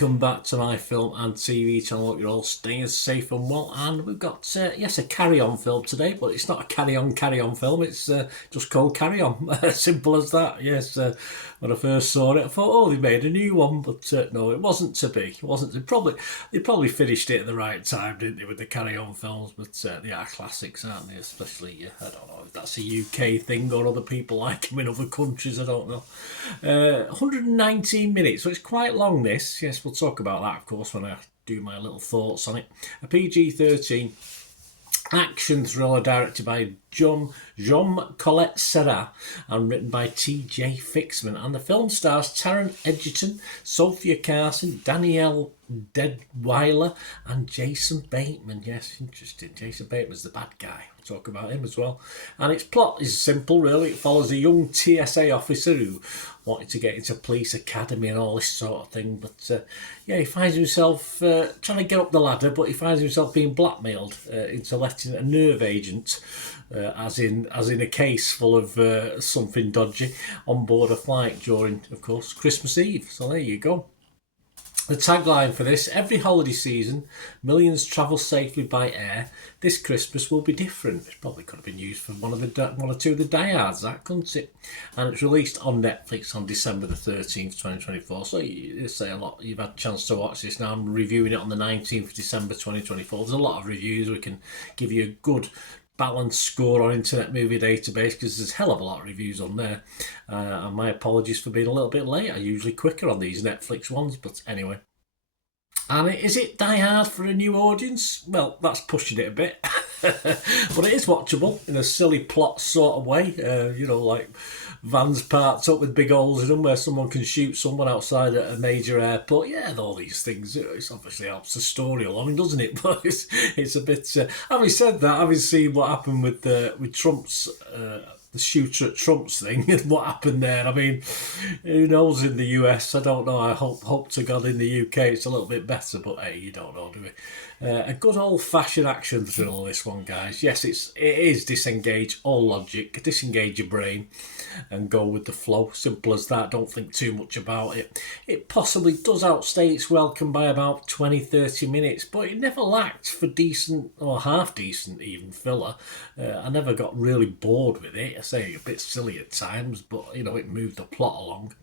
welcome back to my film and TV channel. Hope you're all staying safe and well. And we've got, yes, a carry-on film today, but it's not a carry-on film. It's just called Carry On. Simple as that. Yes, when I first saw it, I thought, oh, they made a new one, but no, it wasn't to be. It wasn't to. They probably finished it at the right time, didn't they, with the carry-on films? But they are classics, aren't they? Especially, I don't know if that's a UK thing or other people like them in other countries. I don't know. 119 minutes, so it's quite long. This, yes, we'll talk about that, of course, when I do my little thoughts on it. A PG-13 action thriller directed by Jean-Colette Serra and written by T.J. Fixman. And the film stars Taron Egerton, Sophia Carson, Danielle Deadwyler and Jason Bateman. Yes, interesting. Jason Bateman's the bad guy. We'll talk about him as well. And its plot is simple, really. It follows a young TSA officer who wanted to get into police academy and all this sort of thing. But he finds himself trying to get up the ladder, but he finds himself being blackmailed into letting a nerve agent, as in a case full of something dodgy, on board a flight during, of course, Christmas Eve. So there you go. The tagline for this: every holiday season, millions travel safely by air. This Christmas will be different. It probably could have been used for one or two of the diehards, that, couldn't it? And it's released on Netflix on December the 13th, 2024. So you say a lot. You've had a chance to watch this now. I'm reviewing it on the 19th of December, 2024. There's a lot of reviews. We can give you a good balanced score on Internet Movie Database because there's a hell of a lot of reviews on there. And my apologies for being a little bit late. I'm usually quicker on these Netflix ones, but anyway. And is it Die Hard for a new audience? Well, that's pushing it a bit. But it is watchable in a silly plot sort of way. Like vans parked up with big holes in them where someone can shoot someone outside at a major airport. Yeah, all these things. It obviously helps the story along, doesn't it? But it's a bit... having said that, having seen what happened with Trump's... the shooter at Trump's thing and what happened there. I mean, who knows in the US? I don't know. I hope to God in the UK it's a little bit better, but hey, you don't know, do we? A good old-fashioned action thriller, this one, guys. Yes, it is disengage all logic, disengage your brain and go with the flow. Simple as that. Don't think too much about it. It possibly does outstay its welcome by about 20-30 minutes, but it never lacked for decent or half-decent even filler. I never got really bored with it. I say a bit silly at times, but, it moved the plot along.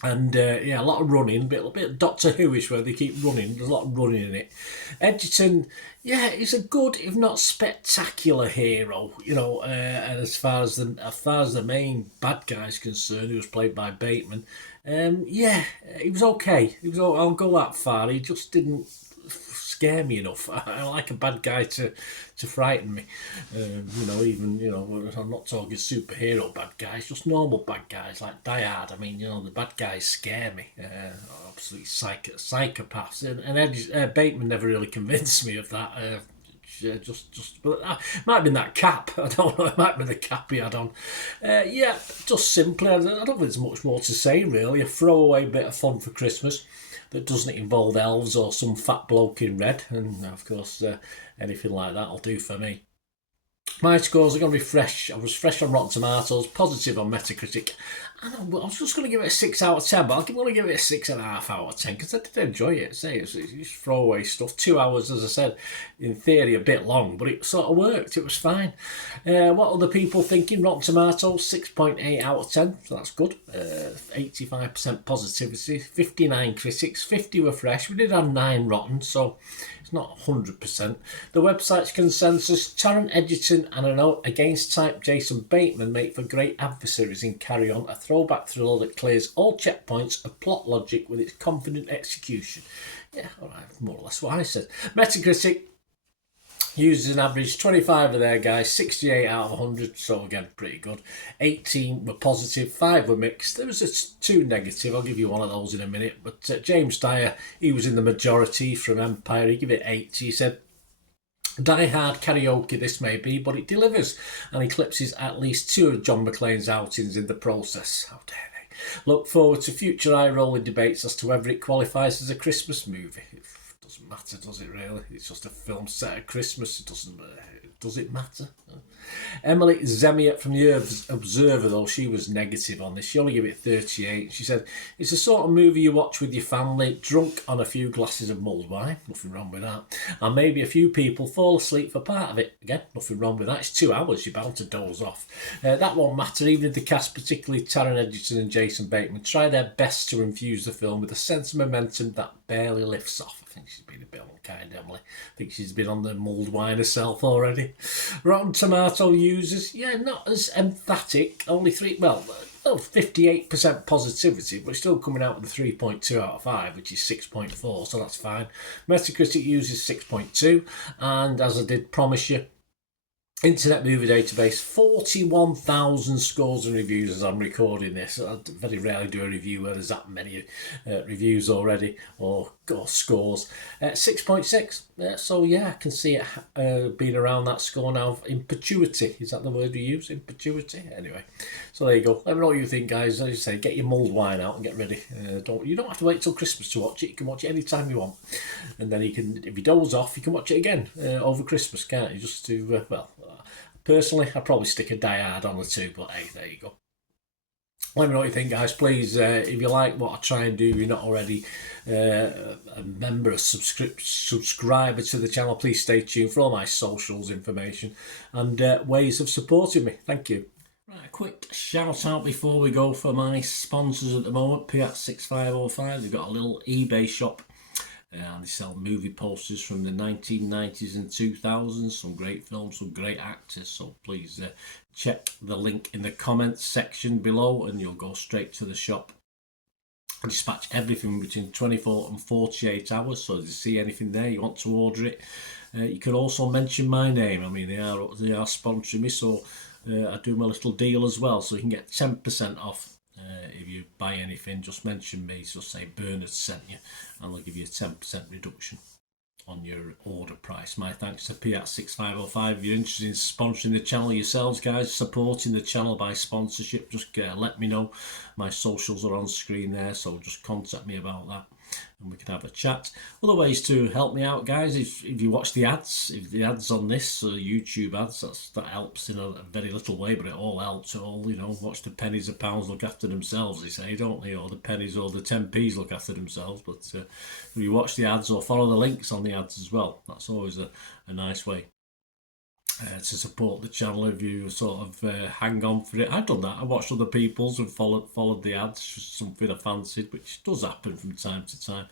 And, a lot of running, a bit of Doctor Who-ish where they keep running. There's a lot of running in it. Edgerton, he's a good, if not spectacular hero, and as far as the main bad guy is concerned, who was played by Bateman, he was okay. I'll go that far. He just didn't scare me enough. I like a bad guy to frighten me. I'm not talking superhero bad guys, just normal bad guys like Die Hard. I mean, the bad guys scare me. Absolutely psychopaths. And Bateman never really convinced me of that. But might have been that cap. I don't know. It might be the cap he had on. Just simply, I don't think there's much more to say really. A throwaway bit of fun for Christmas that doesn't involve elves or some fat bloke in red, and of course anything like that will do for me. My scores are going to be fresh. I was fresh on Rotten Tomatoes, positive on Metacritic, and I was just going to give it a 6 out of 10, but I'm going to give it a 6.5 out of 10 because I did enjoy it. It's throwaway stuff. 2 hours, as I said, in theory a bit long, but it sort of worked. It was fine. What other people thinking? Rotten Tomatoes, 6.8 out of 10, so that's good. 85% positivity, 59 critics, 50 were fresh. We did have 9 rotten, so it's not 100%. The website's consensus: Taron Egerton and an against type Jason Bateman make for great adversaries in Carry On, a throwback thriller that clears all checkpoints of plot logic with its confident execution. Yeah, all right, more or less what I said. Metacritic uses an average 25 of there, guys, 68 out of 100, so again, pretty good. 18 were positive, 5 were mixed. There was a 2 negative, I'll give you one of those in a minute, but James Dyer, he was in the majority from Empire, he gave it 8. He said, Die Hard karaoke this may be, but it delivers and eclipses at least 2 of John McClane's outings in the process. How dare they? Look forward to future eye-rolling debates as to whether it qualifies as a Christmas movie. It doesn't matter, does it really? It's just a film set at Christmas. It doesn't Does it matter? Emily Zemiet from the Observer, though, she was negative on this. She only gave it 38. She said, it's the sort of movie you watch with your family, drunk on a few glasses of mulled wine. Nothing wrong with that. And maybe a few people fall asleep for part of it. Again, nothing wrong with that. It's 2 hours. You're bound to doze off. That won't matter, even if the cast, particularly Taron Egerton and Jason Bateman, try their best to infuse the film with a sense of momentum that barely lifts off. I think she's been a bit unkind, Emily. I think she's been on the mulled wine herself already. Rotten Tomato users, not as emphatic. Only 58% positivity, but still coming out with a 3.2 out of 5, which is 6.4, so that's fine. Metacritic users 6.2, and as I did promise you, Internet Movie Database, 41,000 scores and reviews as I'm recording this. I very rarely do a review where there's that many reviews already, or scores. 6.6. So yeah, I can see it being around that score now in perpetuity. Is that the word we use? In perpetuity? Anyway, so there you go. Let me know what you think, guys. As you say, get your mulled wine out and get ready. You don't have to wait till Christmas to watch it. You can watch it any time you want. And then you can, if you doze off, you can watch it again over Christmas, can't you? Just to, personally, I'd probably stick a Die Hard on the 2, but hey, there you go. Let me know what you think, guys. Please, if you like what I try and do, if you're not already a member, a subscriber to the channel, please stay tuned for all my socials information and ways of supporting me. Thank you. Right, a quick shout out before we go for my sponsors at the moment. Piat6505, they've got a little eBay shop. And they sell movie posters from the 1990s and 2000s, some great films, some great actors, so please check the link in the comments section below and you'll go straight to the shop. I dispatch everything between 24 and 48 hours, so if you see anything there, you want to order it, you can also mention my name. I mean, they are sponsoring me, so I do my little deal as well, so you can get 10% off. If you buy anything, just mention me, just say Bernard sent you, and they'll give you a 10% reduction on your order price. My thanks to Piat6505. If you're interested in sponsoring the channel yourselves, guys, supporting the channel by sponsorship, just let me know. My socials are on screen there, so just contact me about that and we can have a chat. Other ways to help me out, guys, if you watch the ads, if the ads on this, YouTube ads, that helps in a very little way, but it all helps. It all, watch the pennies and pounds look after themselves, they say, don't they? Or the pennies or the 10p's look after themselves. But if you watch the ads or follow the links on the ads as well, that's always a nice way to support the channel. If you sort of hang on for it, I've done that. I watched other people's and followed the ads, just something I fancied, which does happen from time to time.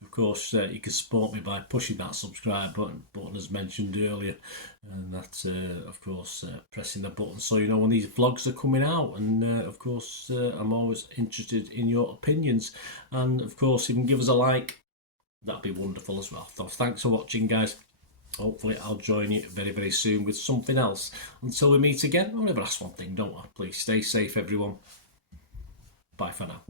Of course, you can support me by pushing that subscribe button as mentioned earlier, and that's of course pressing the button so you know when these vlogs are coming out. And of course, I'm always interested in your opinions, and of course, if you can give us a like, that'd be wonderful as well. So thanks for watching, guys. Hopefully I'll join you very, very soon with something else. Until we meet again, I'll never ask one thing, don't I? Please stay safe, everyone. Bye for now.